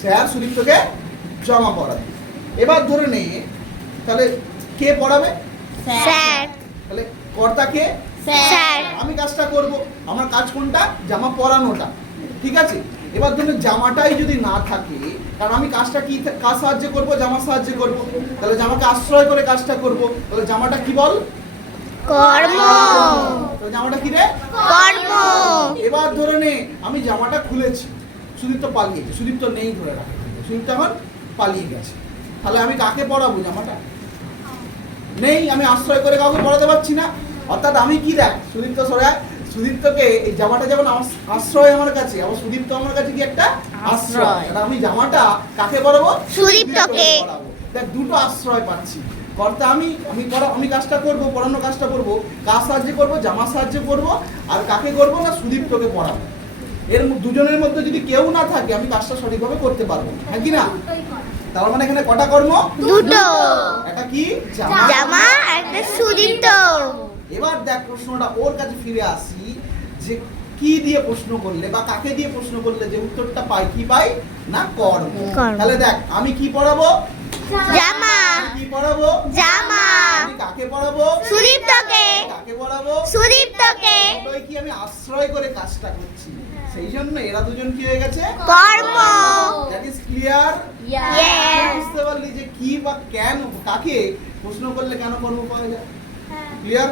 Sir সুদীপ্তকে জামা পরাবে। এবার ধরে নে তাহলে কে পড়াবে? স্যার। তাহলে কর্তা কে? স্যার। আমি কাজটা করব। আমার কাজ কোনটা? জামা পরানোটা। ঠিক আছে, এবার ধরুন জামাটাই যদি না থাকে, কারণ আমি কাজটা কি কাজ সাহায্যে করব? জামা সাহায্যে করব। তাহলে জামাকে আশ্রয় করে কাজটা করব। তাহলে জামাটা কি বল? কর্ম। তাহলে জামাটা কি রে? কর্ম। এবার ধরে নে আমি জামাটা খুলেছি, সুদীপ্ত পালিয়ে গেছে, সুদীপ্ত নেই ধরে রাখা, সুদীপ্ত এখন পালিয়ে গেছে, তাহলে আমি কাকে পড়াবো? জামাটা নেই, আমি আশ্রয় করে কাউকে পড়াতে পারছি না। অর্থাৎ আমি কি দেখ সুদীপ্ত সরাই, সুদীপ্তকে এই জামাটা যেমন আশ্রয় আমার কাছে, আবার সুদীপ্ত আমার কাছে কি একটা আশ্রয়। আর আমি জামাটা কাকে পড়াবো? সুদীপ্তকে পড়াবো। দেখ দুটো আশ্রয় পাচ্ছি। কর্তা আমি কাজটা করব, পড়ানো কাজটা করব, কাজ সাহায্য করব, জামা সাহায্য করব, আর কাকে করব না? সুদীপ্তকে পড়াবো। এর দুজনের মধ্যে যদি কেউ না থাকে আমি কাজটা সঠিকভাবে করতে পারবো না, হ্যাঁ কি না? তার মানে এখানে কটা কর্ম? দুটো। একটা কি? জামা আর একটা সুদীপ্ত। এবার দেখ প্রশ্নটা ওর কাছে ফিরে আসি, যে কি দিয়ে প্রশ্ন করলে বা কাকে দিয়ে প্রশ্ন করলে যে উত্তরটা পাই, কি পাই না? কর্ম। তাহলে দেখ আমি কি পড়াবো? জামা। আমি কি পড়াবো? জামা। আমি কাকে পড়াবো? সুদীপ্তকে। কাকে পড়াবো? সুদীপ্তকে। দুটোই কি আমি আশ্রয় করে কাজটা করছি, সেই জন্য এরা দুজন কি হয়ে গেছে? কর্ম। That is clear. Yes. বুঝতে পারলি যে কি বা কেন কাকে প্রশ্ন করলে কেন কর্ম পাওয়া যায়? ক্লিয়ার?